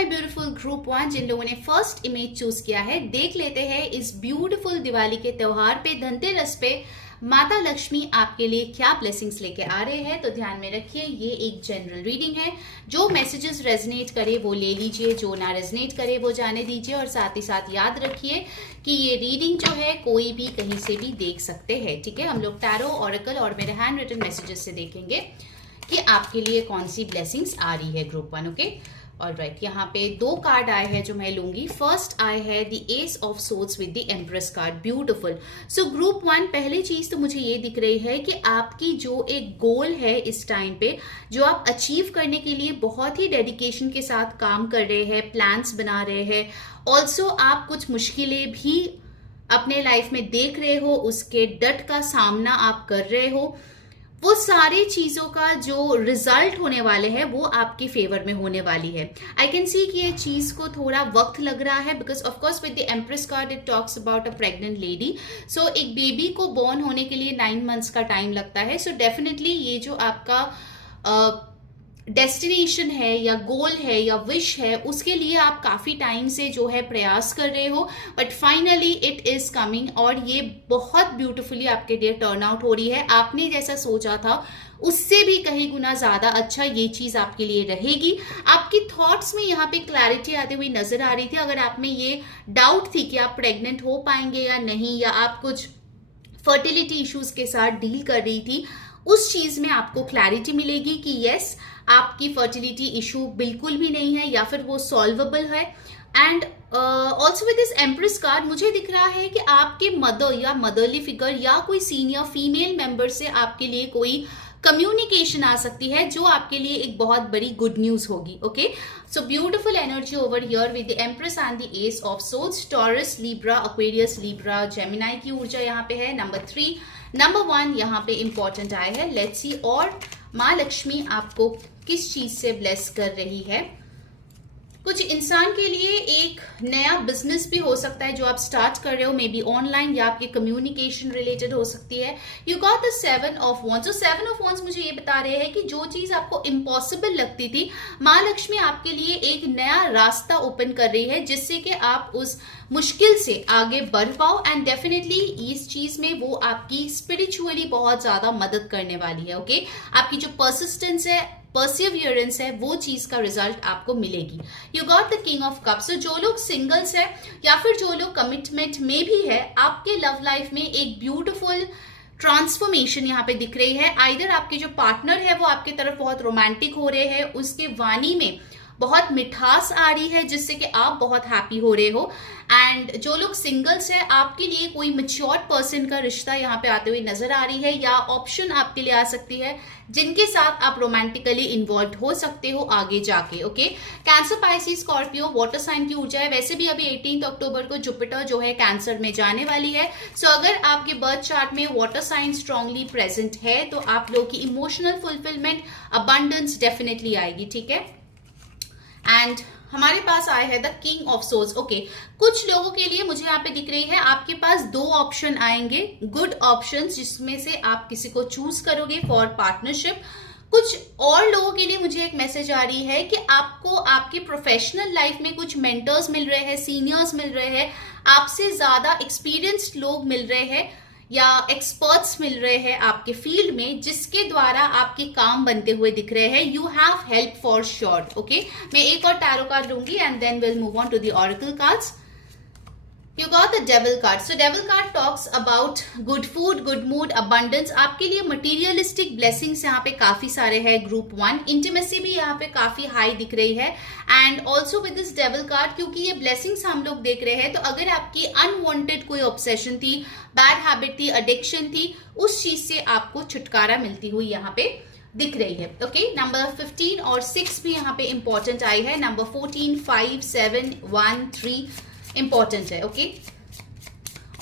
My beautiful group 1 जिन लोगों ने first image choose किया है, देख लेते हैं इस ब्यूटीफुल दिवाली के त्योहार पे, धनतेरस पे माता लक्ष्मी आपके लिए क्या ब्लेसिंग्स लेके आ रहे हैं। तो ध्यान में रखिए, ये एक जनरल रीडिंग है। जो मैसेजेस रेजनेट करे वो ले लीजिए, जो ना रेजनेट करे वो जाने दीजिए। और साथ ही साथ याद रखिए कि ये रीडिंग जो है कोई भी कहीं से भी देख सकते हैं, ठीक है। हम लोग टैरो, ऑरेकल और मेरे हैंड रिटन मैसेजेस से देखेंगे कि आपके लिए कौन सी ब्लेसिंग्स आ रही है ग्रुप 1, ओके। ऑलराइट, यहाँ पे 2 कार्ड आए हैं जो मैं लूंगी। फर्स्ट आए है the S of swords with the empress card, beautiful. So group 1, पहली चीज तो मुझे ये दिख रही है कि आपकी जो एक गोल है इस टाइम पे, जो आप अचीव करने के लिए बहुत ही डेडिकेशन के साथ काम कर रहे हैं, प्लान्स बना रहे हैं। ऑल्सो आप कुछ मुश्किलें भी अपने लाइफ में देख रहे हो, उसके डट का सामना आप कर रहे हो। वो सारी चीजों का जो रिजल्ट होने वाले हैं वो आपके फेवर में होने वाली है। आई कैन सी कि ये चीज को थोड़ा वक्त लग रहा है, because of course with the empress card it talks about a pregnant lady. So एक बेबी को बॉर्न होने के लिए 9 मंथ्स का टाइम लगता है। सो डेफिनेटली ये जो आपका डेस्टिनेशन है या गोल है या विश है, उसके लिए आप काफी टाइम से जो है प्रयास कर रहे हो, but finally it is coming. और ये बहुत ब्यूटीफुली आपके लिए टर्न आउट हो रही है। आपने जैसा सोचा था उससे भी कहीं गुना ज्यादा अच्छा ये चीज आपके लिए रहेगी। आपकी थॉट्स में यहाँ पे क्लैरिटी आते हुए नजर आ रही थी। अगर आप में ये डाउट थी कि आप प्रेग्नेंट हो पाएंगे या नहीं, या आप कुछ फर्टिलिटी इश्यूज के साथ डील कर रही थी, उस चीज में आपको क्लैरिटी मिलेगी कि यस, आपकी फर्टिलिटी इशू बिल्कुल भी नहीं है या फिर वो सॉल्वेबल है। And also with this empress card मुझे दिख रहा है कि आपके मदर या मदरली फिगर या कोई सीनियर फीमेल मेंबर से आपके लिए कोई कम्युनिकेशन आ सकती है, जो आपके लिए एक बहुत बड़ी गुड न्यूज होगी, okay. So beautiful energy over here with the empress and the S of swords. Taurus, Libra, Aquarius, Libra, Gemini की ऊर्जा यहाँ पे है। नंबर 3, नंबर 1 यहाँ पे इंपॉर्टेंट आए हैं। लेट्स सी और माँ लक्ष्मी आपको किस चीज से ब्लेस कर रही है। कुछ इंसान के लिए एक नया बिजनेस भी हो सकता है जो आप स्टार्ट कर रहे हो, मे बी ऑनलाइन, या आपके कम्युनिकेशन रिलेटेड हो सकती है। You got the 7 of wands. तो 7 ऑफ वॉन्ड्स मुझे ये बता रहे हैं कि जो चीज आपको इम्पॉसिबल लगती थी, माँ लक्ष्मी आपके लिए एक नया रास्ता ओपन कर रही है, जिससे कि आप उस मुश्किल से आगे बढ़ पाओ। एंड डेफिनेटली इस चीज में वो आपकी स्पिरिचुअली बहुत ज्यादा मदद करने वाली है, ओके। आपकी जो परसिस्टेंस है, परसिवियरेंस है, वो चीज का रिजल्ट आपको मिलेगी। You got the king of cups. तो जो लोग सिंगल्स है या फिर जो लोग कमिटमेंट में भी है, आपके लव लाइफ में एक ब्यूटीफुल ट्रांसफॉर्मेशन यहाँ पे दिख रही है। आइदर आपके जो पार्टनर है वो आपकी तरफ बहुत रोमांटिक हो रहे हैं, उसके वाणी में बहुत मिठास आ रही है, जिससे कि आप बहुत हैप्पी हो रहे हो। एंड जो लोग सिंगल्स है, आपके लिए कोई मैच्योर पर्सन का रिश्ता यहाँ पे आते हुए नजर आ रही है, या ऑप्शन आपके लिए आ सकती है जिनके साथ आप रोमांटिकली इन्वॉल्व हो सकते हो आगे जाके, okay. Cancer, Pisces, Scorpio, water sign की ऊर्जा है। वैसे भी अभी 18 अक्टूबर को जुपिटर जो है कैंसर में जाने वाली है। सो अगर आपके बर्थ चार्ट में वाटर साइन स्ट्रांगली प्रेजेंट है, तो आप लोगों की इमोशनल फुलफिलमेंट, अबंडेंस डेफिनेटली आएगी, ठीक है। एंड हमारे पास आया है the king of swords, okay. कुछ लोगों के लिए मुझे यहाँ पे दिख रही है आपके पास 2 ऑप्शन आएंगे, गुड ऑप्शंस, जिसमें से आप किसी को चूज करोगे फॉर पार्टनरशिप। कुछ और लोगों के लिए मुझे एक मैसेज आ रही है कि आपको आपके प्रोफेशनल लाइफ में कुछ मेंटर्स मिल रहे हैं, सीनियर्स मिल रहे हैं, आपसे ज्यादा एक्सपीरियंस्ड लोग मिल रहे हैं, या एक्सपर्ट्स मिल रहे हैं आपके फील्ड में, जिसके द्वारा आपके काम बनते हुए दिख रहे हैं। You have help for sure, okay. मैं एक और टैरो कार्ड लूंगी and then will move on to the oracle cards. You got the devil card. So devil card talks about good food, good mood, abundance. आपके लिए materialistic blessings यहाँ पे काफी सारे हैं ग्रुप 1। इंटीमेसी भी यहाँ पे काफी हाई दिख रही है। And also with this devil card, क्योंकि ये blessings हम लोग देख रहे हैं, तो अगर आपकी अनवांटेड कोई ऑब्सेशन थी, बैड हैबिट थी, एडिक्शन थी, उस चीज से आपको छुटकारा मिलती हुई यहाँ पे दिख रही है, ओके। नंबर 15 और 6 भी यहाँ पे इंपॉर्टेंट आई है। नंबर 14, 5, 7, 1, 3 इंपॉर्टेंट है, okay.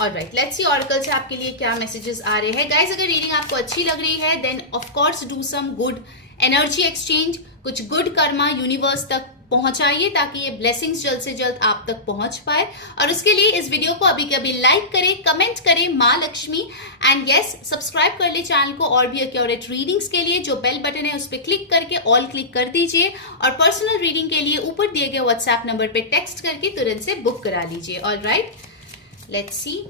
Alright, let's C oracle से आपके लिए क्या मैसेजेस आ रहे हैं। गाइस, अगर रीडिंग आपको अच्छी लग रही है, then of course do some good energy exchange. कुछ गुड कर्मा यूनिवर्स तक पहुंचाइए ताकि ये ब्लेसिंग्स जल्द से जल्द आप तक पहुंच पाए। और उसके लिए इस वीडियो को अभी कभी लाइक करें, कमेंट करें माँ लक्ष्मी, एंड यस सब्सक्राइब कर ले चैनल को और भी एक्यूरेट रीडिंग्स के लिए। जो बेल बटन है उस पर क्लिक करके ऑल क्लिक कर दीजिए और पर्सनल रीडिंग के लिए ऊपर दिए गए व्हाट्सएप नंबर पे टेक्स्ट करके तुरंत से बुक करा लीजिए। Alright, let's see.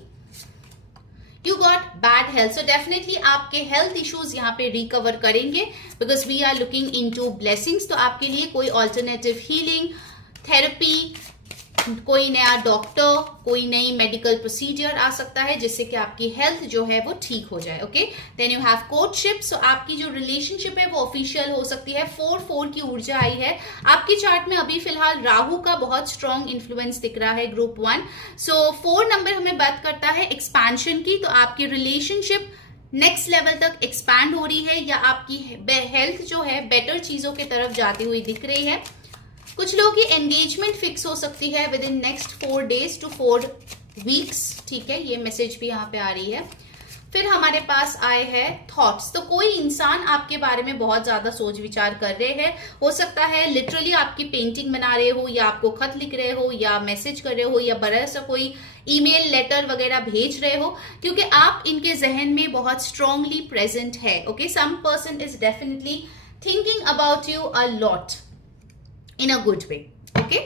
You got bad health, so definitely आपके हेल्थ इश्यूज यहाँ पे रिकवर करेंगे because we are looking into blessings. तो आपके लिए कोई ऑल्टरनेटिव हीलिंग थेरेपी, कोई नया डॉक्टर, कोई नई मेडिकल प्रोसीजर आ सकता है जिससे कि आपकी हेल्थ जो है वो ठीक हो जाए। Okay, then you have courtship, so आपकी जो रिलेशनशिप है वो ऑफिशियल हो सकती है। 4-4 की ऊर्जा आई है आपकी चार्ट में। अभी फिलहाल राहु का बहुत स्ट्रॉन्ग इन्फ्लुएंस दिख रहा है ग्रुप 1। सो 4 नंबर हमें बात करता है एक्सपेंशन की। तो आपकी रिलेशनशिप नेक्स्ट लेवल तक एक्सपैंड हो रही है या आपकी हेल्थ जो है बेटर चीजों की तरफ जाती हुई दिख रही है। कुछ लोगों की एंगेजमेंट फिक्स हो सकती है with in next 4 days to 4 weeks। ठीक है, ये मैसेज भी यहाँ पे आ रही है। फिर हमारे पास आए हैं थॉट्स। तो कोई इंसान आपके बारे में बहुत ज्यादा सोच विचार कर रहे हैं। हो सकता है लिटरली आपकी पेंटिंग बना रहे हो या आपको खत लिख रहे हो या मैसेज कर रहे हो या बड़ा सा कोई ईमेल लेटर वगैरह भेज रहे हो, क्योंकि आप इनके जहन में बहुत स्ट्रांगली प्रेजेंट है। Okay, some person is definitely thinking about you a lot in a good way. Okay,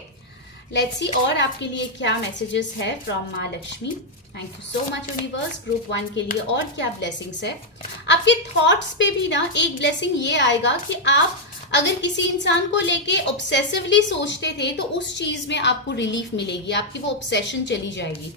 let's see और आपके लिए क्या मैसेजेस है फ्रॉम माँ Lakshmi. Thank you so much universe. Group 1 के लिए और क्या ब्लेसिंग्स है। आपके थॉट्स पे भी ना एक ब्लेसिंग ये आएगा कि आप अगर किसी इंसान को लेके ऑब्सेसिवली सोचते थे तो उस चीज में आपको रिलीफ मिलेगी, आपकी वो ऑब्सेशन चली जाएगी।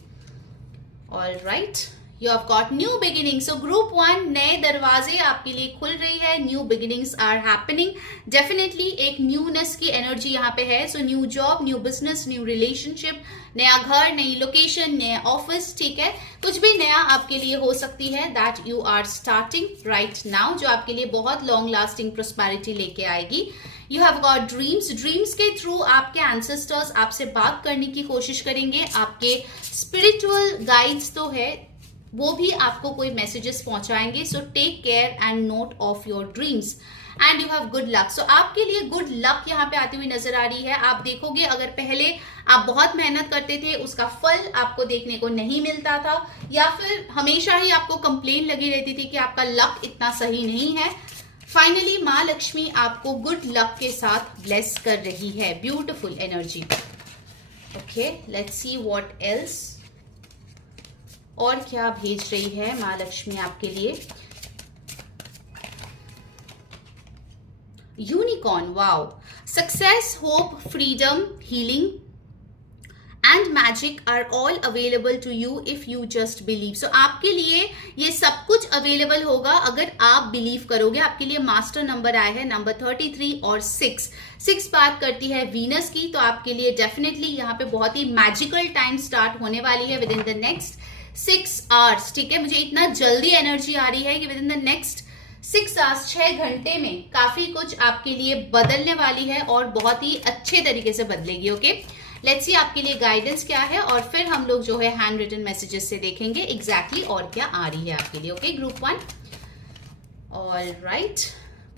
Alright, You have got new beginnings. So group 1 नए दरवाजे आपके लिए खुल रही है। New beginnings are happening. Definitely एक न्यूनेस की एनर्जी यहाँ पे है। So new job, new business, new relationship, नया घर, नई लोकेशन, नया ऑफिस, ठीक है, कुछ भी नया आपके लिए हो सकती है। That you are starting right now, जो आपके लिए बहुत लॉन्ग लास्टिंग प्रोस्पेरिटी लेके आएगी। You have got dreams. Dreams के थ्रू आपके एंसेस्टर्स आपसे बात करने की कोशिश करेंगे। आपके स्पिरिचुअल गाइड्स तो है, वो भी आपको कोई मैसेजेस पहुंचाएंगे। So take care and note of your dreams and you have good luck. So आपके लिए गुड लक यहाँ पे आती हुई नजर आ रही है। आप देखोगे अगर पहले आप बहुत मेहनत करते थे उसका फल आपको देखने को नहीं मिलता था, या फिर हमेशा ही आपको कंप्लेन लगी रहती थी कि आपका लक इतना सही नहीं है, फाइनली माँ लक्ष्मी आपको गुड लक के साथ ब्लेस कर रही है। Beautiful energy. Okay, let's see what else और क्या भेज रही है माँ लक्ष्मी आपके लिए। Unicorn, wow. Success, hope, freedom, healing and magic are all available to you if you just believe. So आपके लिए ये सब कुछ अवेलेबल होगा अगर आप बिलीव करोगे। आपके लिए मास्टर नंबर आया है नंबर 33 और 6 बात करती है वीनस की। तो आपके लिए डेफिनेटली यहाँ पे बहुत ही मैजिकल टाइम स्टार्ट होने वाली है with in the next 6 hours। ठीक है, मुझे इतना जल्दी एनर्जी आ रही है कि with in the next 6 hours 6 घंटे में काफी कुछ आपके लिए बदलने वाली है और बहुत ही अच्छे तरीके से बदलेगी। ओके, लेट्स सी आपके लिए गाइडेंस क्या है और फिर हम लोग जो है हैंड रिटन मैसेजेस से देखेंगे एग्जैक्टली और क्या आ रही है आपके लिए। Okay, group 1। Alright,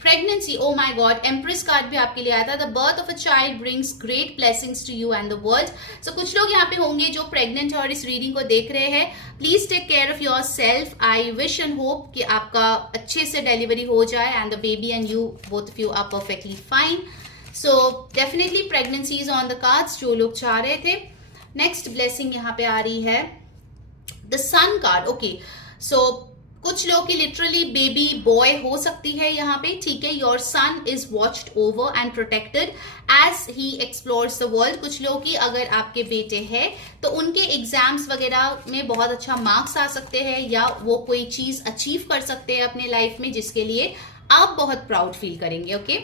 pregnancy, oh my god, empress card भी आपके लिए आया था। The birth of a child brings great blessings to you and the world. So कुछ लोग यहाँ पे होंगे जो प्रेग्नेंट है और इस रीडिंग को देख रहे हैं। Please take care of yourself. I wish and hope कि आपका अच्छे से डिलीवरी हो जाए and the baby and you both of you are perfectly fine. So definitely pregnancy is on the cards जो लोग चाह रहे थे। नेक्स्ट ब्लेसिंग यहाँ पे आ रही है द सन कार्ड। ओके, सो कुछ लोगों की लिटरली बेबी बॉय हो सकती है यहाँ पे। ठीक है, your son is watched over and protected as he explores the world. कुछ लोगों की अगर आपके बेटे हैं तो उनके एग्जाम्स वगैरह में बहुत अच्छा मार्क्स आ सकते हैं या वो कोई चीज अचीव कर सकते हैं अपने लाइफ में जिसके लिए आप बहुत प्राउड फील करेंगे। Okay,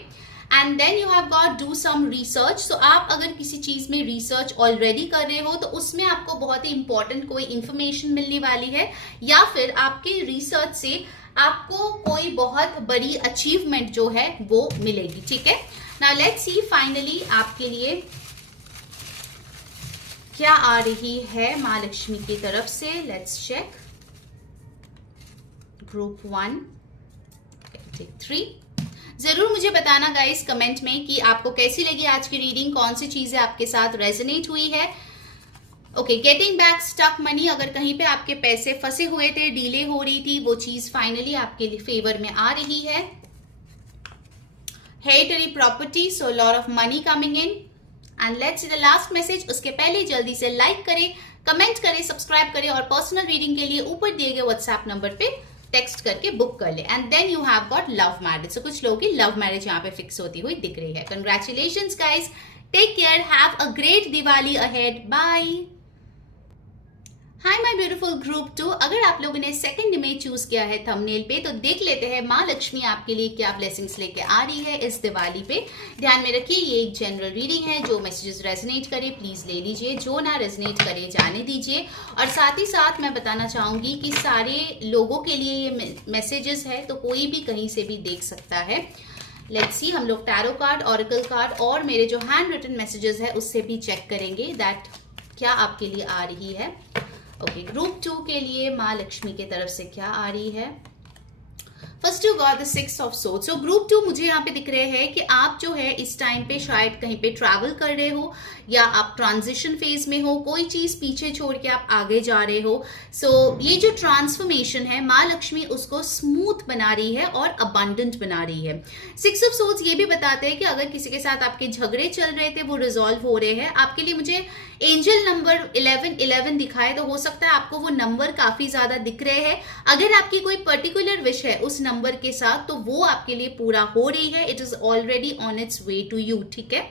and then you have got do some research. So आप अगर किसी चीज में रिसर्च ऑलरेडी कर रहे हो तो उसमें आपको बहुत ही इंपॉर्टेंट कोई इंफॉर्मेशन मिलने वाली है या फिर आपके रिसर्च से आपको कोई बहुत बड़ी अचीवमेंट जो है वो मिलेगी। ठीक है, नाउ लेट्स सी फाइनली आपके लिए क्या आ रही है माँ लक्ष्मी की तरफ से। Let's check. ग्रुप 1 3 जरूर मुझे बताना गाइस कमेंट में कि आपको कैसी लगी आज की रीडिंग, कौन सी चीजें आपके साथ रेजोनेट हुई है। Okay, getting back stuck money, अगर कहीं पे आपके पैसे फंसे हुए थे, डिले हो रही थी, वो चीज फाइनली आपके लिए फेवर में आ रही है। Hereditary property, so lot of money coming in. And let's see the last message. उसके पहले जल्दी से लाइक करें, कमेंट करें, सब्सक्राइब करें और पर्सनल रीडिंग के लिए ऊपर दिए गए व्हाट्सएप नंबर पे टेक्स्ट करके बुक कर ले। And then you have got love marriage. So कुछ लोगों की लव मैरिज यहाँ पे फिक्स होती हुई दिख रही है। Congratulations guys, take care, have a great Diwali ahead, bye. Hi my beautiful group 2, अगर आप लोगों ने सेकंड इमेज चूज किया है थंबनेल पे तो देख लेते हैं माँ लक्ष्मी आपके लिए क्या ब्लेसिंग्स लेके आ रही है इस दिवाली पे। ध्यान में रखिए ये एक जनरल रीडिंग है, जो मैसेजेस रेजोनेट करे प्लीज ले लीजिए, जो ना रेजोनेट करे जाने दीजिए। और साथ ही साथ मैं बताना चाहूंगी कि सारे लोगों के लिए ये मैसेजेस है, तो कोई भी कहीं से भी देख सकता है। लेट्स सी, हम लोग टैरो कार्ड, ऑरेकल कार्ड और मेरे जो हैंड रिटन मैसेजेस है उससे भी चेक करेंगे दैट क्या आपके लिए आ रही है। ओके, ग्रुप 2 के लिए माँ लक्ष्मी की तरफ से क्या आ रही है। First you got the 6 of swords. So group 2 मुझे यहाँ पे दिख रहे हैं कि आप जो है इस टाइम पे शायद कहीं पे ट्रैवल कर रहे हो या आप ट्रांजिशन फेज में हो, कोई चीज पीछे छोड़ के आप आगे जा रहे हो। सो ये जो ट्रांसफॉर्मेशन है माँ लक्ष्मी उसको स्मूथ बना रही है और अबंडेंट बना रही है। 6 ऑफ सोर्ड्स ये भी बताते हैं कि अगर किसी के साथ आपके झगड़े चल रहे थे वो रिजॉल्व हो रहे हैं। आपके लिए मुझे एंजल नंबर 1111 दिखाए, तो हो सकता है आपको वो नंबर काफी ज्यादा दिख रहे हैं। अगर आपकी कोई पर्टिकुलर विश है उस नंबर के साथ तो वो आपके लिए पूरा हो रही है। It is already on its way to you, ठीक है।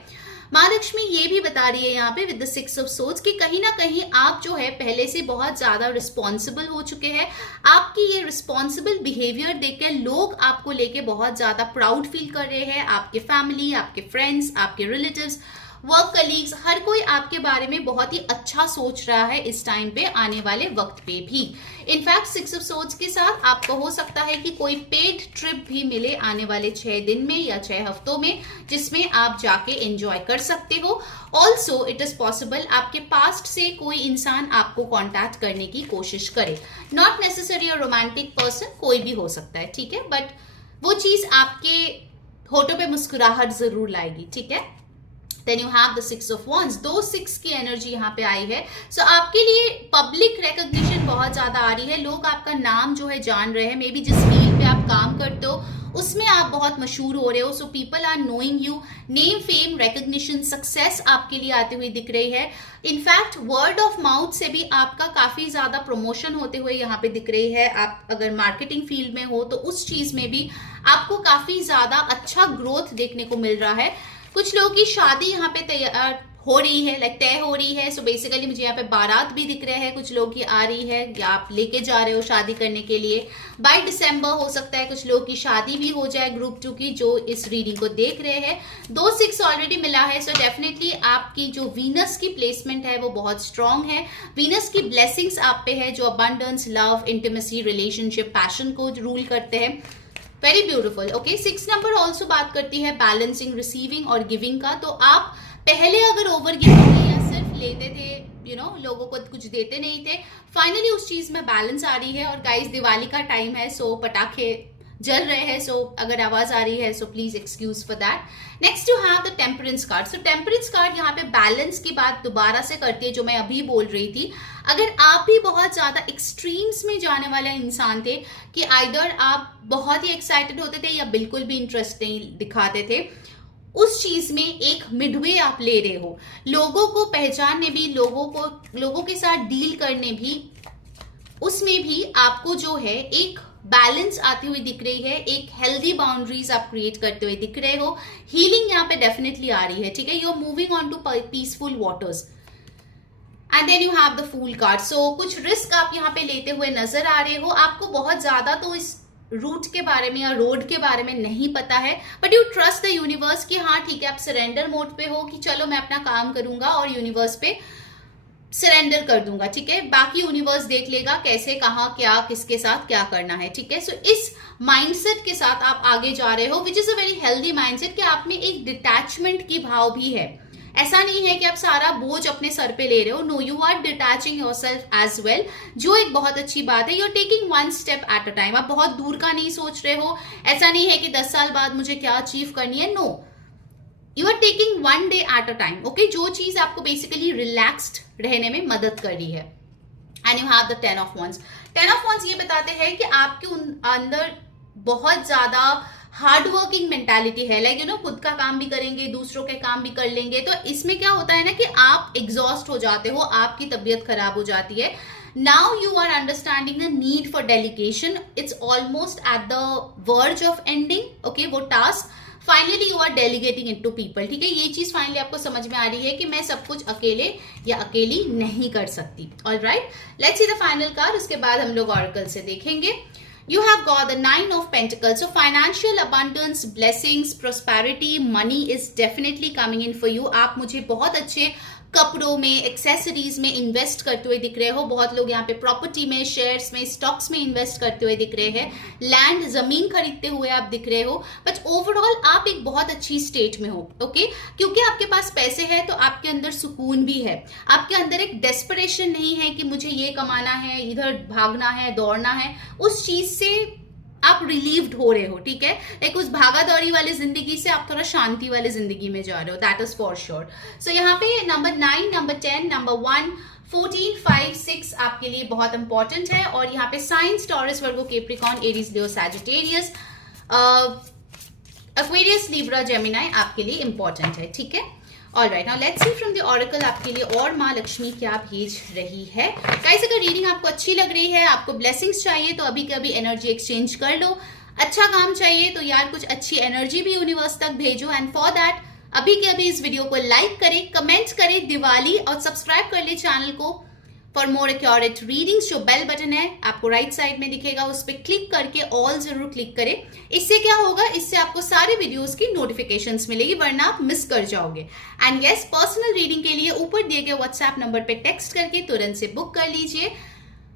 माँ लक्ष्मी ये भी बता रही है यहाँ पे विद द 6 ऑफ सोर्ड्स कि कहीं ना कहीं आप जो है पहले से बहुत ज्यादा रिस्पॉन्सिबल हो चुके हैं। आपकी ये रिस्पॉन्सिबल बिहेवियर देखकर लोग आपको लेके बहुत ज्यादा प्राउड फील कर रहे हैं। आपके फैमिली, आपके फ्रेंड्स, आपके रिलेटिव्स, वर्क कलीग्स, हर कोई आपके बारे में बहुत ही अच्छा सोच रहा है इस टाइम पे, आने वाले वक्त पे भी। इनफैक्ट 6 ऑफ सोर्ड्स के साथ आपको हो सकता है कि कोई पेड ट्रिप भी मिले आने वाले 6 दिन में या 6 हफ्तों में, जिसमें आप जाके एंजॉय कर सकते हो। ऑल्सो इट इज पॉसिबल आपके पास्ट से कोई इंसान आपको कॉन्टैक्ट करने की कोशिश करे। Not necessary a romantic person, कोई भी हो सकता है, ठीक है, बट वो चीज आपके होठों पे मुस्कुराहट जरूर लाएगी, ठीक है। Then you have the 6 of wands, 2-6 की एनर्जी यहाँ पे आई है। सो आपके लिए पब्लिक रिकॉग्निशन बहुत ज्यादा आ रही है। लोग आपका नाम जो है जान रहे हैं। मे बी जिस फील्ड पे आप काम करते हो उसमें आप बहुत मशहूर हो रहे हो। So people are knowing you. Name, fame, recognition, success आपके लिए आती हुई दिख रही है। इनफैक्ट वर्ड ऑफ माउथ से भी आपका काफी ज्यादा प्रमोशन होते हुए यहाँ पे दिख रही है। आप अगर मार्केटिंग फील्ड में हो तो उस चीज में भी आपको काफी ज्यादा अच्छा ग्रोथ देखने को मिल रहा है। कुछ लोगों की शादी यहाँ पे तैयार हो रही है, लाइक तय हो रही है। सो बेसिकली मुझे यहाँ पे बारात भी दिख रहे हैं, कुछ लोगों की आ रही है या आप लेके जा रहे हो शादी करने के लिए। बाय दिसंबर हो सकता है कुछ लोगों की शादी भी हो जाए ग्रुप 2 की, जो इस रीडिंग को देख रहे हैं। 2-6 ऑलरेडी मिला है। सो डेफिनेटली आपकी जो वीनस की प्लेसमेंट है वो बहुत स्ट्रांग है। वीनस की ब्लेसिंग्स आप पे है जो abundance, love, intimacy, relationship, passion को रूल करते हैं। Very beautiful. Okay, 6 number also बात करती है बैलेंसिंग, रिसीविंग और गिविंग का। तो आप पहले अगर ओवर गिविंग या सिर्फ लेते थे, लोगों को कुछ देते नहीं थे, फाइनली उस चीज में बैलेंस आ रही है। और गाइस दिवाली का टाइम है, सो पटाखे जल रहे हैं, सो अगर आवाज आ रही है so please excuse for that. Next you have the temperance card. So temperance card यहाँ पे बैलेंस की बात दोबारा से करती है, जो मैं अभी बोल रही थी। अगर आप भी बहुत ज्यादा एक्सट्रीम्स में जाने वाले इंसान थे कि आइदर आप बहुत ही एक्साइटेड होते थे या बिल्कुल भी इंटरेस्ट नहीं दिखाते थे, उस चीज में एक मिडवे आप ले रहे हो। लोगों को पहचानने भी, लोगों के साथ डील करने भी, उसमें भी आपको जो है एक बैलेंस आती हुई दिख रही है। एक हेल्दी बाउंड्रीज आप क्रिएट करते हुए दिख रहे हो। हीलिंग यहाँ पे डेफिनेटली आ रही है, ठीक है। You are moving on to peaceful waters. And then you have the fool card. So कुछ रिस्क आप यहाँ पे लेते हुए नजर आ रहे हो। आपको बहुत ज्यादा तो इस रूट के बारे में या रोड के बारे में नहीं पता है, but you trust the universe कि हाँ ठीक है, आप सरेंडर मोड पे हो कि चलो मैं अपना काम करूंगा और यूनिवर्स पे सरेंडर कर दूंगा, ठीक है। बाकी यूनिवर्स देख लेगा कैसे, कहाँ, क्या, किसके साथ क्या करना है, ठीक है। सो इस माइंडसेट के साथ आप आगे जा रहे हो, which is a very healthy mindset कि आप में एक डिटैचमेंट की भाव भी है। ऐसा नहीं है कि आप सारा बोझ अपने सर पे ले रहे हो, no, you are detaching yourself as well, जो एक बहुत अच्छी बात है। You are taking one step at a time, आप बहुत दूर का नहीं सोच रहे हो। ऐसा नहीं है कि 10 साल बाद मुझे क्या अचीव करनी है, no, you are taking one day at a time, okay. जो चीज आपको बेसिकली रिलैक्स्ड रहने में मदद कर रही है। And you have the 10 of wands। 10 of wands ये बताते हैं कि आपके अंदर बहुत ज्यादा हार्ड वर्किंग मेंटालिटी है, लाइक यू नो, खुद का काम भी करेंगे, दूसरों के काम भी कर लेंगे। तो इसमें क्या होता है ना कि आप एग्जॉस्ट हो जाते हो, आपकी तबीयत खराब हो जाती है। Now you are understanding the need for delegation, it's almost at the verge of ending, okay, वो task. Finally you are delegating it to people, ठीक है। ये चीज फाइनली आपको समझ में आ रही है कि मैं सब कुछ अकेले या अकेली नहीं कर सकती। Alright, let's see the final card, उसके बाद हम लोग ऑरेकल से देखेंगे। You have got the 9 of Pentacles. So financial abundance, blessings, prosperity, money is definitely coming in for you. आप मुझे बहुत अच्छे कपड़ों में, एक्सेसरीज में इन्वेस्ट करते हुए दिख रहे हो। बहुत लोग यहाँ पे प्रॉपर्टी में, शेयर्स में, स्टॉक्स में इन्वेस्ट करते हुए दिख रहे हैं। लैंड, जमीन खरीदते हुए आप दिख रहे हो। बट ओवरऑल आप एक बहुत अच्छी स्टेट में हो, ओके, क्योंकि आपके पास पैसे हैं तो आपके अंदर सुकून भी है। आपके अंदर एक डेस्परेशन नहीं है कि मुझे ये कमाना है, इधर भागना है, दौड़ना है। उस चीज से आप रिलीव्ड हो रहे हो, ठीक है। लाइक उस भागा दौड़ी वाली जिंदगी से आप थोड़ा शांति वाली जिंदगी में जा रहे हो, दैट इज फॉर श्योर। सो यहाँ पे नंबर 9, नंबर 10, नंबर 1, 14, 5, 6 आपके लिए बहुत इंपॉर्टेंट है। और यहाँ पे science, taurus, Virgo, Capricorn, Aries, लियो, सैजिटेरियस, एक्वेरियस, लिब्रा, जेमिनाई आपके लिए इंपॉर्टेंट है, ठीक है। Alright, now let's C from the oracle आपके लिए और माँ लक्ष्मी क्या भेज रही है। गाइस, अगर रीडिंग आपको अच्छी लग रही है, आपको ब्लेसिंग्स चाहिए तो अभी के अभी एनर्जी एक्सचेंज कर लो। अच्छा काम चाहिए तो यार कुछ अच्छी एनर्जी भी यूनिवर्स तक भेजो। एंड फॉर दैट अभी के अभी इस वीडियो को लाइक करें, कमेंट करें दिवाली, और सब्सक्राइब कर ले चैनल को फॉर मोर एक्यूरेट रीडिंग्स। जो बेल बटन है आपको राइट साइड में दिखेगा, उस पर क्लिक करके ऑल जरूर क्लिक करें। इससे क्या होगा, इससे आपको सारे वीडियोस की नोटिफिकेशंस मिलेगी, वरना आप मिस कर जाओगे। एंड यस, पर्सनल रीडिंग के लिए ऊपर दिए गए व्हाट्सएप नंबर पे टेक्स्ट करके तुरंत से बुक कर लीजिए।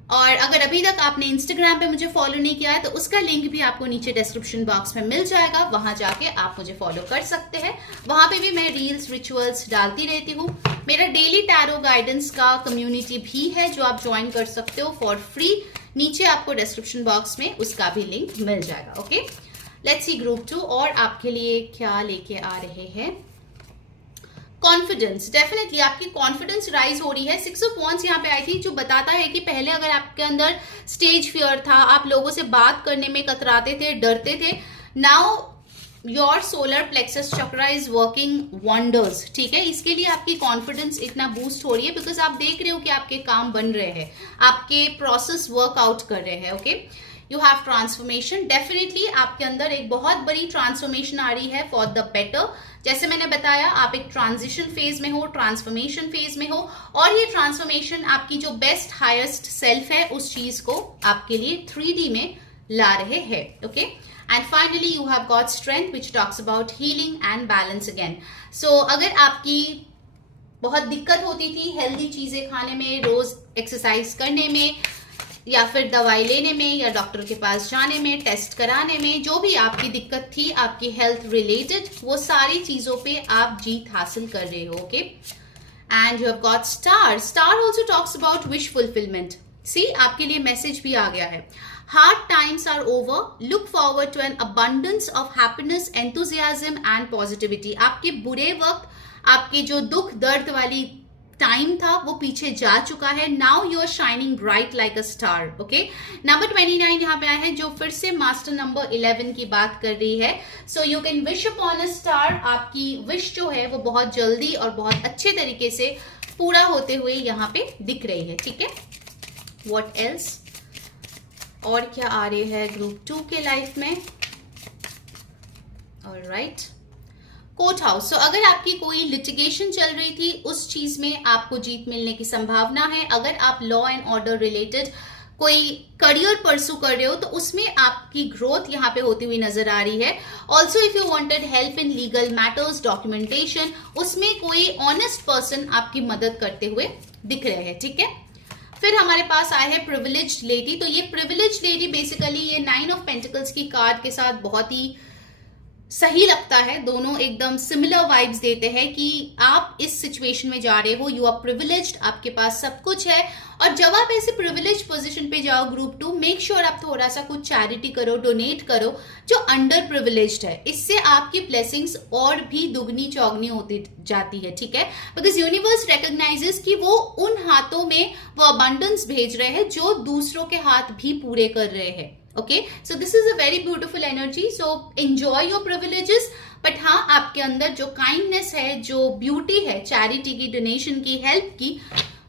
और अगर अभी तक आपने इंस्टाग्राम पे मुझे फॉलो नहीं किया है तो उसका लिंक भी आपको नीचे डिस्क्रिप्शन बॉक्स में मिल जाएगा, वहां जाके आप मुझे फॉलो कर सकते हैं। वहां पे भी मैं रील्स, रिचुअल्स डालती रहती हूँ। मेरा डेली टैरो गाइडेंस का कम्युनिटी भी है जो आप ज्वाइन कर सकते हो फॉर फ्री, नीचे आपको डिस्क्रिप्शन बॉक्स में उसका भी लिंक मिल जाएगा, ओके। लेट्स सी ग्रुप 2 और आपके लिए क्या लेके आ रहे हैं। कॉन्फिडेंस, डेफिनेटली आपकी कॉन्फिडेंस राइज हो रही है। 6 ऑफ wands यहाँ पे आई थी, जो बताता है कि पहले अगर आपके अंदर स्टेज फियर था, आप लोगों से बात करने में कतराते थे, डरते थे, now your solar plexus chakra is working wonders, ठीक है। इसके लिए आपकी कॉन्फिडेंस इतना बूस्ट हो रही है बिकॉज आप देख रहे हो कि आपके काम बन रहे हैं, आपके प्रोसेस वर्कआउट कर रहे हैं, okay. You have transformation, definitely आपके अंदर एक बहुत बड़ी ट्रांसफॉर्मेशन आ रही है फॉर द बेटर। जैसे मैंने बताया, आप एक ट्रांजिशन फेज में हो, ट्रांसफॉर्मेशन फेज में हो, और ये ट्रांसफॉर्मेशन आपकी जो बेस्ट हाईएस्ट सेल्फ है उस चीज को आपके लिए 3D में ला रहे हैं, okay. And finally you have got strength which talks about healing and balance again. So अगर आपकी बहुत दिक्कत होती थी हेल्दी चीजें खाने में, रोज एक्सरसाइज करने में, या फिर दवाई लेने में, या डॉक्टर के पास जाने में, टेस्ट कराने में, जो भी आपकी दिक्कत थी आपकी हेल्थ रिलेटेड, वो सारी चीजों पे आप जीत हासिल कर रहे हो, okay. And you have got star. Star also talks about wish fulfilment. See, आपके लिए मैसेज भी आ गया है। Hard times are over, look forward to an abundance of happiness, enthusiasm and positivity. आपके बुरे वक्त, आपके जो दुख दर्द वाली टाइम था वो पीछे जा चुका है। Now you are shining bright like a star, okay. Number 29 यहाँ पे आया है, जो फिर से मास्टर नंबर 11 की बात कर रही है। So you can wish upon a star. आपकी विश जो है वो बहुत जल्दी और बहुत अच्छे तरीके से पूरा होते हुए यहाँ पे दिख रही है, ठीक है। व्हाट एल्स, और क्या आ रही है ग्रुप 2 के लाइफ में। Alright, court house. सो अगर आपकी कोई लिटिगेशन चल रही थी उस चीज में आपको जीत मिलने की संभावना है। अगर आप लॉ एंड ऑर्डर रिलेटेड कोई करियर परसू कर रहे हो तो उसमें आपकी ग्रोथ यहाँ पे होती हुई नजर आ रही है। Also if you wanted help in legal matters, documentation, उसमें कोई ऑनेस्ट पर्सन आपकी मदद करते हुए दिख रहे हैं, ठीक है। फिर हमारे पास आए है प्रिविलेज्ड लेडी। तो ये प्रिविलेज्ड लेडी बेसिकली ये 9 ऑफ पेंटिकल्स की कार्ड के साथ बहुत ही सही लगता है, दोनों एकदम सिमिलर वाइब्स देते हैं कि आप इस सिचुएशन में जा रहे हो, यू आर प्रिविलेज्ड, आपके पास सब कुछ है। और जब आप ऐसे प्रिविलेज पोजीशन पे जाओ ग्रुप 2, मेक श्योर आप थोड़ा सा कुछ चैरिटी करो, डोनेट करो जो अंडर प्रिविलेज्ड है। इससे आपकी ब्लेसिंग्स और भी दुगनी चौगनी होती जाती है, ठीक है, बिकॉज यूनिवर्स रिकॉग्नाइजेस कि वो उन हाथों में वो अबंडेंस भेज रहे हैं जो दूसरों के हाथ भी पूरे कर रहे हैं। Okay, so this is a very beautiful energy, so enjoy your privileges. But हाँ, आपके अंदर जो काइंडनेस है, जो ब्यूटी है, चैरिटी की, डोनेशन की, हेल्प की,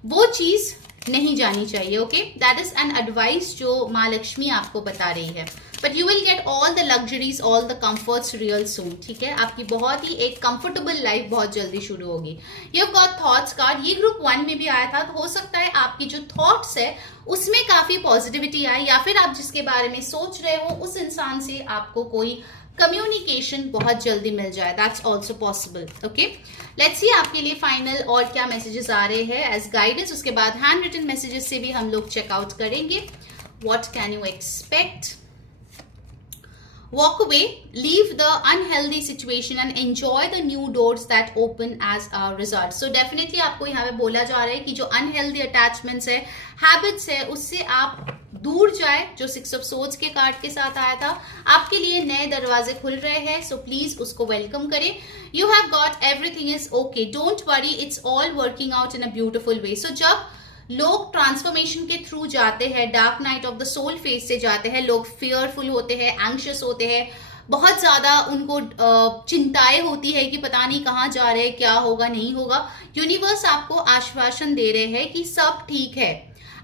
वो चीज नहीं जानी चाहिए। Okay, that is an advice जो माँ लक्ष्मी आपको बता रही है। But you will get all the luxuries, all the comforts real soon, ठीक है, आपकी बहुत ही एक कंफर्टेबल लाइफ बहुत जल्दी शुरू होगी। You have got thoughts card, ये ग्रुप 1 में भी आया था, तो हो सकता है आपकी जो थॉट्स है उसमें काफी पॉजिटिविटी आए, या फिर आप जिसके बारे में सोच रहे हो उस इंसान से आपको कोई कम्युनिकेशन बहुत जल्दी मिल जाए, that's also possible. Okay, let's सी आपके लिए फाइनल और क्या मैसेजेस आ रहे हैं एज गाइडेंस। उसके बाद हैंड रिटन मैसेजेस से भी हम लोग चेकआउट करेंगे। What can you expect? Walk away, leave the unhealthy situation and enjoy the new doors that open as a result. So definitely आपको यहाँ पे बोला जा रहा है कि जो unhealthy attachments है, habits है, उससे आप दूर जाए। जो 6 of Swords के कार्ड के साथ आया था, आपके लिए नए दरवाजे खुल रहे हैं, सो प्लीज उसको वेलकम करें। You have got everything is okay, don't worry, it's all working out in a beautiful way. So जब लोग ट्रांसफॉर्मेशन के थ्रू जाते हैं, dark night of the soul phase से जाते हैं, लोग फियरफुल होते हैं, एंग्शियस होते हैं, बहुत ज्यादा उनको चिंताएं होती है कि पता नहीं कहाँ जा रहे हैं, क्या होगा नहीं होगा। यूनिवर्स आपको आश्वासन दे रहे हैं कि सब ठीक है,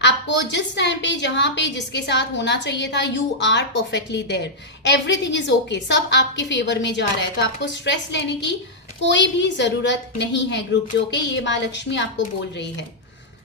आपको जिस टाइम पे, जहां पे, जिसके साथ होना चाहिए था, you are perfectly there, everything is okay, सब आपके फेवर में जा रहा है। तो आपको स्ट्रेस लेने की कोई भी जरूरत नहीं है ग्रुप 2 के, ये माँ लक्ष्मी आपको बोल रही है।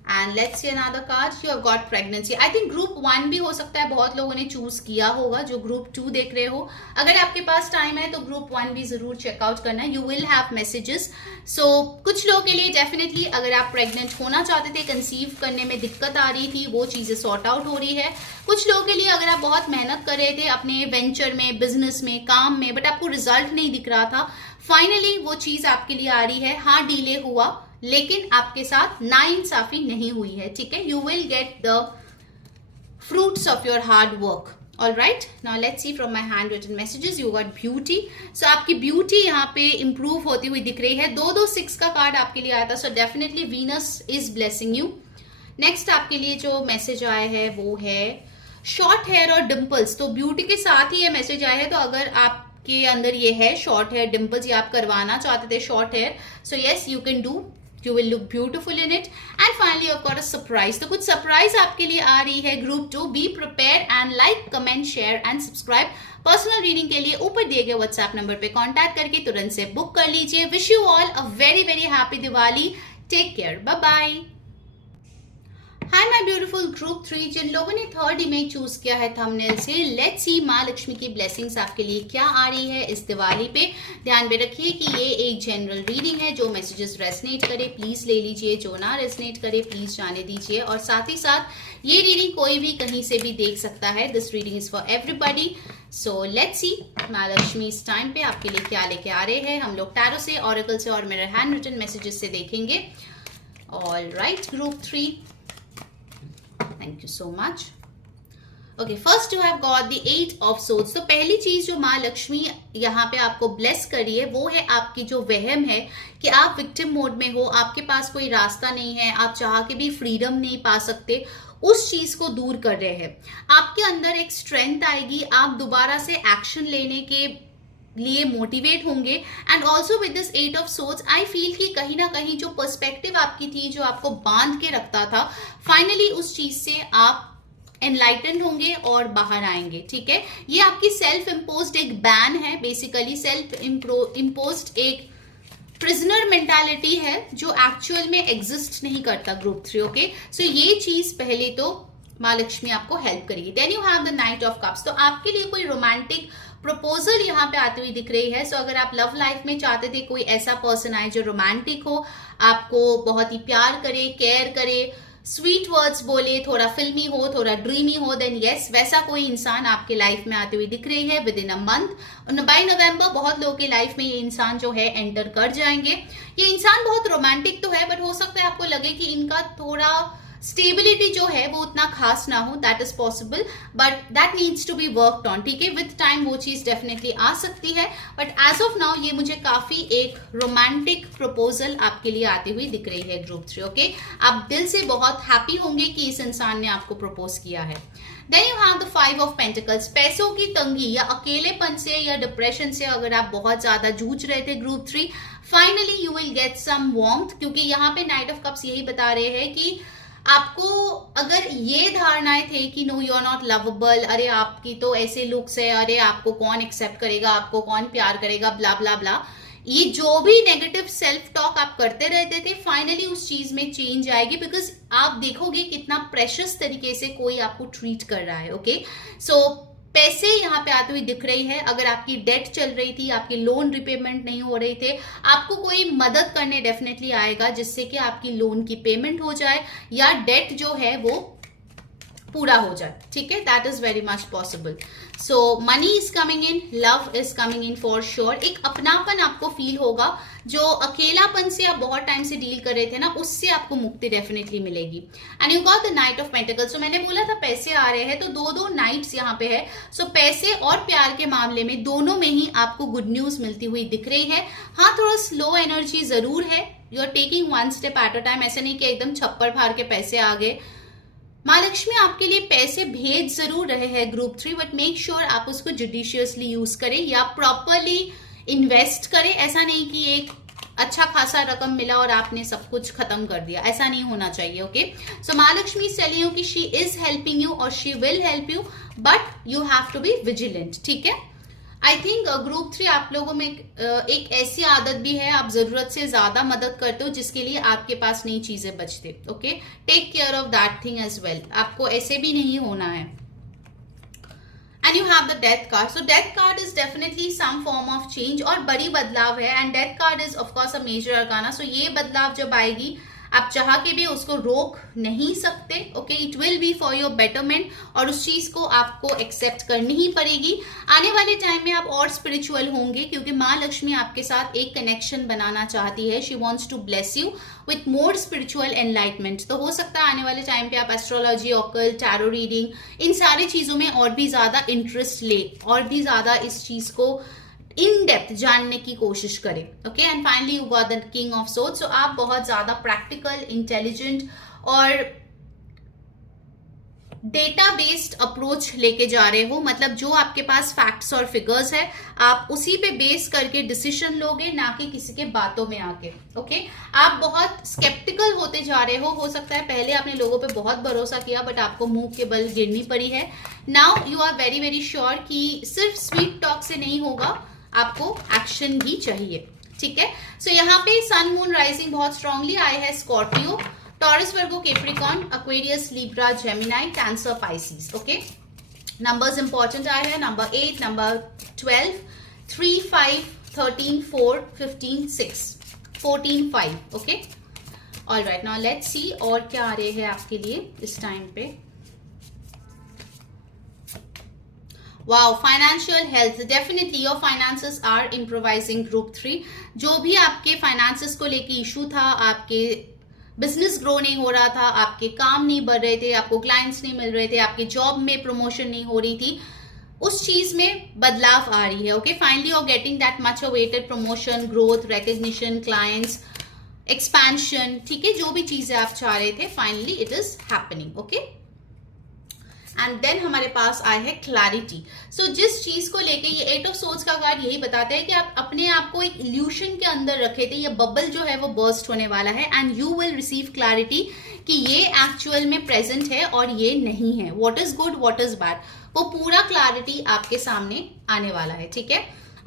And let's see another card, you have got pregnancy. I think group 1 भी हो सकता है बहुत लोगों ने चूज किया होगा जो ग्रुप 2 देख रहे हो। अगर आपके पास टाइम है तो ग्रुप 1 भी जरूर चेकआउट करना, यू विल हैव मैसेजेस। सो कुछ लोगों के लिए डेफिनेटली अगर आप प्रेग्नेंट होना चाहते थे, कंसीव करने में दिक्कत आ रही थी, वो चीजें सॉर्ट आउट हो रही है। कुछ लोगों के लिए अगर आप बहुत मेहनत कर रहे थे अपने वेंचर में, बिजनेस में, काम में, बट आपको रिजल्ट नहीं दिख रहा था, फाइनली वो चीज आपके लिए आ रही है। हाँ, डिले हुआ, लेकिन आपके साथ नाइंसाफी नहीं हुई है, ठीक है, you will get the fruits of your hard work. All right, now let's see from my handwritten messages. You got beauty. So आपकी beauty यहाँ पे improve होती हुई दिख रही है। 2-2-6 का कार्ड आपके लिए आया था, so definitely Venus is blessing you. Next आपके लिए जो मैसेज आया है वो है शॉर्ट हेयर और डिम्पल्स। तो ब्यूटी के साथ ही ये मैसेज आया है, तो अगर आपके अंदर ये है शॉर्ट हेयर, डिम्पल्स, या आप करवाना चाहते थे short hair, so yes you can do, you will look beautiful in it. And finally you've got a surprise. तो कुछ सरप्राइज आपके लिए आ रही है group 2। Be prepare and like, comment, share and subscribe. Personal reading के लिए ऊपर दिए गए व्हाट्सएप नंबर पे कांटेक्ट करके तुरंत से बुक कर लीजिए। Wish you all a very very happy Diwali. Take care, bye bye. Hi my beautiful group 3, जिन लोगों ने 3rd इमेज चूज किया है थंबनेल से, लेट्स सी माँ लक्ष्मी की ब्लेसिंग्स आपके लिए क्या आ रही है इस दिवाली पे। ध्यान में रखिए कि ये एक जनरल रीडिंग है, जो मैसेजेस रेजनेट करे प्लीज ले लीजिए, जो ना रेजनेट करे प्लीज जाने दीजिए। और साथ ही साथ ये रीडिंग कोई भी कहीं से भी देख सकता है, this reading is for everybody. So let's सी माँ लक्ष्मी इस टाइम पे आपके लिए क्या लेके आ रहे हैं। हम लोग टैरो से, ऑरेकल से और मेरे हैंड रिटन मैसेजेस से देखेंगे। All right group 3, thank you so much. Okay, first you have got the 8 of Swords. तो पहली चीज जो माँ लक्ष्मी यहाँ पे आपको ब्लेस करी है वो है आपकी जो वहम है कि आप विक्टिम मोड में हो, आपके पास कोई रास्ता नहीं है, आप चाह के भी फ्रीडम नहीं पा सकते, उस चीज को दूर कर रहे हैं। आपके अंदर एक स्ट्रेंथ आएगी, आप दोबारा से एक्शन लेने के लिए मोटिवेट होंगे। And also with this 8 of swords I feel कि कहीं ना कहीं जो पर्सपेक्टिव आपकी थी, जो आपको बांध के रखता था, फाइनली उस चीज से आप एनलाइटन होंगे और बाहर आएंगे, ठीक है। ये आपकी सेल्फ इम्पोज्ड एक बैन है, बेसिकली सेल्फ इम्पोज्ड एक प्रिजनर मेंटालिटी है जो एक्चुअल में एग्जिस्ट नहीं करता ग्रुप 3। ओके, सो ये चीज पहले तो माँ लक्ष्मी आपको हेल्प करेगी। Then you have the knight of cups. तो आपके लिए कोई रोमांटिक प्रपोजल यहाँ पे आती हुई दिख रही है। सो अगर आप लव लाइफ में चाहते थे कोई ऐसा पर्सन आए जो रोमांटिक हो, आपको बहुत ही प्यार करे, केयर करे, स्वीट वर्ड्स बोले, थोड़ा फिल्मी हो, थोड़ा ड्रीमी हो, देन यस, वैसा कोई इंसान आपके लाइफ में आते हुए दिख रही है within a month. By November बहुत लोगों की लाइफ में ये इंसान जो है एंटर कर जाएंगे। ये इंसान बहुत रोमांटिक तो है, बट हो सकता है आपको लगे कि इनका थोड़ा स्टेबिलिटी जो है वो उतना खास ना हो, that is possible, but that needs to be worked on. ठीक है, विद टाइम वो चीज डेफिनेटली आ सकती है, बट एज ऑफ नाउ ये मुझे काफी एक रोमांटिक प्रपोजल आपके लिए आती हुई दिख रही है ग्रुप 3। ओके, आप दिल से बहुत हैप्पी होंगे कि इस इंसान ने आपको प्रपोज किया है। Then you have the 5 of pentacles. पैसों की तंगी या अकेलेपन से या डिप्रेशन से अगर आप बहुत ज्यादा जूझ रहे थे group 3, finally you will get some warmth, क्योंकि यहाँ पे नाइट ऑफ कप्स यही बता रहे हैं कि आपको अगर ये धारणाएं थे कि no you are not lovable, अरे आपकी तो ऐसे लुक्स है, अरे आपको कौन एक्सेप्ट करेगा, आपको कौन प्यार करेगा, ब्ला ब्ला ब्ला, ये जो भी नेगेटिव सेल्फ टॉक आप करते रहते थे, फाइनली उस चीज में चेंज आएगी, बिकॉज आप देखोगे कितना प्रेशियस तरीके से कोई आपको ट्रीट कर रहा है। ओके, सो पैसे यहाँ पे आती हुई दिख रही है। अगर आपकी डेट चल रही थी, आपकी लोन रिपेमेंट नहीं हो रही थे, आपको कोई मदद करने डेफिनेटली आएगा जिससे कि आपकी लोन की पेमेंट हो जाए या डेट जो है वो पूरा हो जाए। ठीक है, that is very much possible. So money is coming in, love is coming in for sure. एक अपनापन आपको फील होगा, जो अकेलापन से आप बहुत टाइम से डील कर रहे थे ना, उससे आपको मुक्ति डेफिनेटली मिलेगी। And you got the knight of pentacles. तो मैंने बोला था पैसे आ रहे हैं, तो दो नाइट्स यहाँ पे है। सो पैसे और प्यार के मामले में दोनों में ही आपको गुड न्यूज मिलती हुई दिख रही है। हाँ, थोड़ा स्लो एनर्जी जरूर है, you are taking one step at a time, ऐसे नहीं कि एकदम छप्पर फाड़ के पैसे आ गए। माँ लक्ष्मी आपके लिए पैसे भेज जरूर रहे हैं ग्रुप 3, बट मेक श्योर आप उसको जुडिशियसली यूज करें या प्रॉपरली इन्वेस्ट करें। ऐसा नहीं कि एक अच्छा खासा रकम मिला और आपने सब कुछ खत्म कर दिया, ऐसा नहीं होना चाहिए। ओके, सो माँ लक्ष्मी इज टेलिंग यू कि शी इज हेल्पिंग यू और she will help you, but you have to be vigilant. ठीक है, आई थिंक ग्रुप 3 आप लोगों में एक ऐसी आदत भी है, आप जरूरत से ज्यादा मदद करते हो जिसके लिए आपके पास नई चीजें बचते। Okay, take care of that thing as well, आपको ऐसे भी नहीं होना है। And you have the death card. So death card is definitely some form of change और बड़ी बदलाव है, and death card is of course a major arcana. सो ये बदलाव जब आएगी आप चाह के भी उसको रोक नहीं सकते। Okay, it will be for your betterment और उस चीज को आपको एक्सेप्ट करनी ही पड़ेगी। आने वाले टाइम में आप और स्पिरिचुअल होंगे, क्योंकि माँ लक्ष्मी आपके साथ एक कनेक्शन बनाना चाहती है। She wants to bless you with more spiritual enlightenment. तो हो सकता है आने वाले टाइम पे आप एस्ट्रोलॉजी, ऑकल्ट, टैरो रीडिंग, इन सारी चीजों में और भी ज्यादा इंटरेस्ट ले और भी ज्यादा इस चीज को इन डेप्थ जानने की कोशिश करें। Okay, and finally you got the king of swords. So आप बहुत ज्यादा प्रैक्टिकल, इंटेलिजेंट और डेटा बेस्ड अप्रोच लेके जा रहे हो, मतलब जो आपके पास फैक्ट्स और फिगर्स है आप उसी पे बेस करके डिसीजन लोगे, ना कि किसी के बातों में आके। ओके, आप बहुत स्केप्टिकल होते जा रहे हो सकता है पहले आपने लोगों पे बहुत भरोसा किया बट आपको मुंह के बल गिरनी पड़ी है। Now you are very very sure कि सिर्फ स्वीट टॉक से नहीं होगा, आपको एक्शन भी चाहिए। ठीक है, सो यहाँ पे सन मून राइजिंग बहुत स्ट्रांगली आए हैं Scorpio, Taurus, Virgo, Capricorn, Aquarius, Libra, Gemini, Cancer, Pisces. Okay, numbers important आए हैं, number 8, number 12, 3, 5, 13, 4, 15, 6, 14, 5। Okay, alright, now let's see और क्या आ रहे हैं आपके लिए इस टाइम पे। Wow, financial health, definitely your finances are improvising group 3। जो भी आपके फाइनेंसेस को लेके इशू था, आपके बिजनेस ग्रो नहीं हो रहा था, आपके काम नहीं बढ़ रहे थे, आपको क्लाइंट्स नहीं मिल रहे थे, आपके जॉब में प्रमोशन नहीं हो रही थी, उस चीज में बदलाव आ रही है। Okay, finally you are getting that much awaited promotion, growth, recognition, clients, expansion. ठीक है, जो भी चीजें आप चाह रहे थे finally it is happening. Okay, and then हमारे पास आए है क्लैरिटी। सो जिस चीज को लेके ये 8 ऑफ सोर्ड्स का कार्ड यही बताता है कि आप अपने आप को एक इल्यूशन के अंदर रखे थे, ये बबल जो है वो बर्स्ट होने वाला है, and you will receive clarity कि ये एक्चुअल में प्रेजेंट है और ये नहीं है। What is good, what is bad, वो पूरा क्लैरिटी आपके सामने आने वाला है। ठीक है,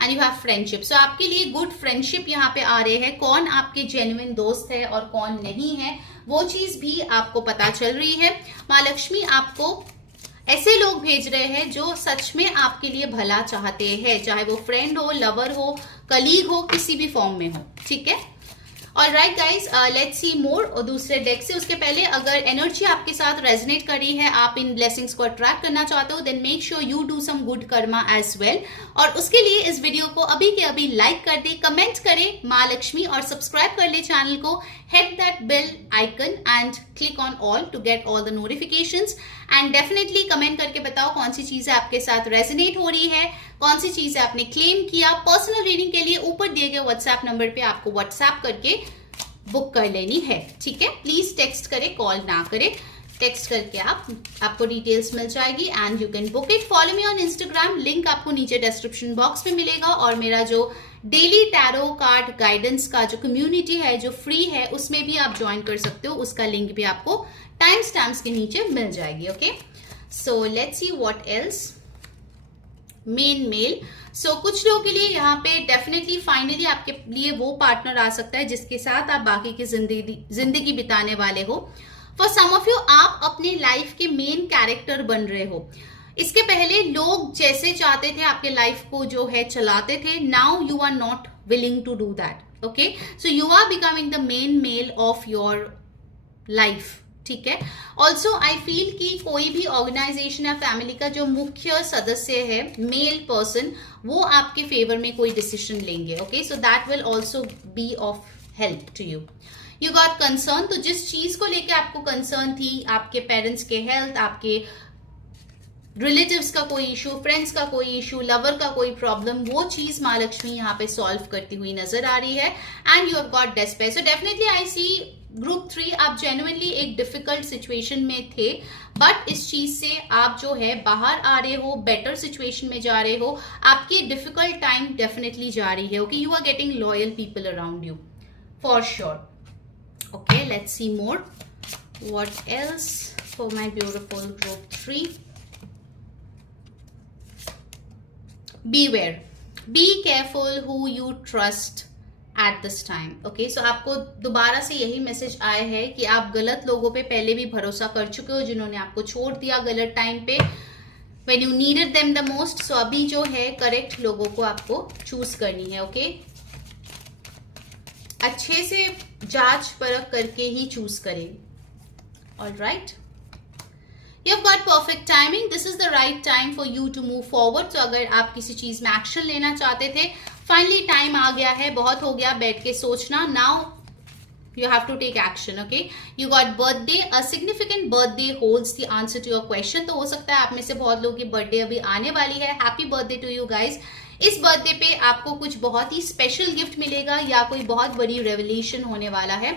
एंड यू हैव फ्रेंडशिप। सो आपके लिए गुड फ्रेंडशिप यहाँ पे आ रहे हैं, कौन आपके जेन्युइन दोस्त है और कौन नहीं है वो चीज भी आपको पता चल रही है। माँ लक्ष्मी आपको ऐसे लोग भेज रहे हैं जो सच में आपके लिए भला चाहते हैं, चाहे वो फ्रेंड हो, लवर हो, कलीग हो, किसी भी फॉर्म में हो। ठीक है, ऑलराइट गाइज, लेट्स सी मोर और दूसरे डेक से। उसके पहले अगर एनर्जी आपके साथ रेजोनेट कर रही है, आप इन ब्लेसिंग्स को अट्रैक्ट करना चाहते हो, then make sure you do some good karma as well. और उसके लिए इस वीडियो को अभी के अभी लाइक कर दे, कमेंट करे माँ लक्ष्मी और सब्सक्राइब कर ले चैनल को। Hit that bell icon and click on all to get all the notifications. And definitely comment करके बताओ कौन सी चीजें आपके साथ रेजोनेट हो रही है, कौन सी चीजें आपने क्लेम किया। पर्सनल रीडिंग के लिए ऊपर दिए गए व्हाट्सएप नंबर पे आपको व्हाट्सएप करके बुक कर लेनी है, ठीक है। प्लीज टेक्स्ट करें, कॉल ना करें, टेक्स्ट करके आपको डिटेल्स मिल जाएगी and you can book it. Follow me on Instagram, link आपको नीचे डिस्क्रिप्शन बॉक्स में मिलेगा। और मेरा जो डेली टैरो कार्ड गाइडेंस का जो कम्युनिटी है जो फ्री है, उसमें भी आप ज्वाइन कर सकते हो, उसका लिंक भी आपको टाइम स्टैम्प्स के नीचे मिल जाएगी। Okay, so let's see what else. Men male, so कुछ लोगों के लिए यहाँ पे डेफिनेटली फाइनली आपके लिए वो पार्टनर आ सकता है जिसके साथ आप बाकी की जिंदगी बिताने वाले हो। फॉर सम ऑफ यू, आप अपने लाइफ के मेन कैरेक्टर बन रहे हो। इसके पहले लोग जैसे चाहते थे आपके लाइफ को जो है चलाते थे, now you are not willing to do that. Okay, so you are becoming the main male of your life, ठीक है। ऑल्सो आई फील कि कोई भी ऑर्गेनाइजेशन या फैमिली का जो मुख्य सदस्य है, मेल पर्सन, वो आपके फेवर में कोई डिसीजन लेंगे। Okay, so that will also be of help to you. You got concern, तो जिस चीज को लेके आपको कंसर्न थी, आपके पेरेंट्स के हेल्थ, आपके रिलेटिव्स का कोई इशू, फ्रेंड्स का कोई इशू, लवर का कोई प्रॉब्लम, वो चीज माँ लक्ष्मी यहाँ पे सॉल्व करती हुई नजर आ रही है। And you have got despair, so definitely I see group 3, आप जेन्युइनली एक डिफिकल्ट सिचुएशन में थे, बट इस चीज से आप जो है बाहर आ रहे हो, बेटर सिचुएशन में जा रहे हो। आपकी डिफिकल्ट टाइम डेफिनेटली जा रही है। Okay, you are getting loyal people around you for sure. Okay, let's see more what else for my beautiful group 3। Beware, be careful who you trust at this time. Okay, so आपको दोबारा से यही message आया है कि आप गलत लोगों पे पहले भी भरोसा कर चुके हो, जिन्होंने आपको छोड़ दिया गलत टाइम पे, when you needed them the most. so अभी जो है करेक्ट लोगों को आपको चूज करनी है। ओके, अच्छे से जांच परख करके ही चूज करें। Alright, You've got perfect timing. This is the right time for you to move forward. So अगर आप किसी चीज में एक्शन लेना चाहते थे, फाइनली टाइम आ गया है, बहुत हो गया बैठ के सोचना। Now you have to take action. Okay, you got birthday. A significant birthday holds the answer to your question. तो हो सकता है आप में से बहुत लोगों की बर्थडे अभी आने वाली है। Happy birthday to you guys. इस बर्थडे पे आपको कुछ बहुत ही स्पेशल गिफ्ट मिलेगा या कोई बहुत बड़ी रेवलेशन होने वाला है,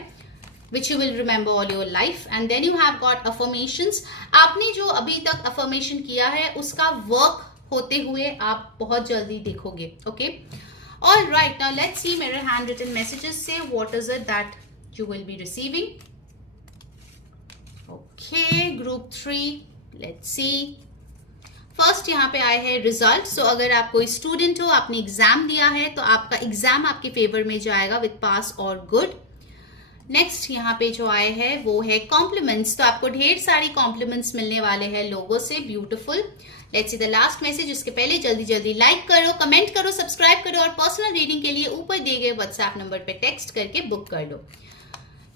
which you will remember all your life. And then you have got affirmations. आपने जो अभी तक affirmation किया है उसका वर्क होते हुए आप बहुत जल्दी देखोगे। Okay, all right, now let's see मेरे handwritten messages से what is it that you will be receiving. Okay, group 3, let's see. First यहाँ पे आए हैं रिजल्ट। सो अगर आप कोई स्टूडेंट हो, आपने एग्जाम दिया है, तो आपका एग्जाम आपके फेवर में जाएगा विद पास और गुड। नेक्स्ट यहाँ पे जो आए हैं वो है कॉम्प्लीमेंट्स। तो आपको ढेर सारी कॉम्प्लीमेंट्स मिलने वाले हैं लोगों से। Beautiful. Let's see the last message. उसके पहले जल्दी जल्दी लाइक करो, कमेंट करो, सब्सक्राइब करो और पर्सनल रीडिंग के लिए ऊपर दिए गए व्हाट्सएप नंबर पे टेक्स्ट करके बुक कर लो।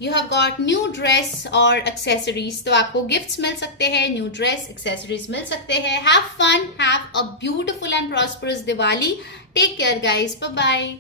You have got new dress और एक्सेसरीज। तो आपको गिफ्ट्स मिल सकते हैं, न्यू ड्रेस, एक्सेसरीज मिल सकते हैं। Have fun, have a beautiful and prosperous Diwali. Take care guys, bye bye.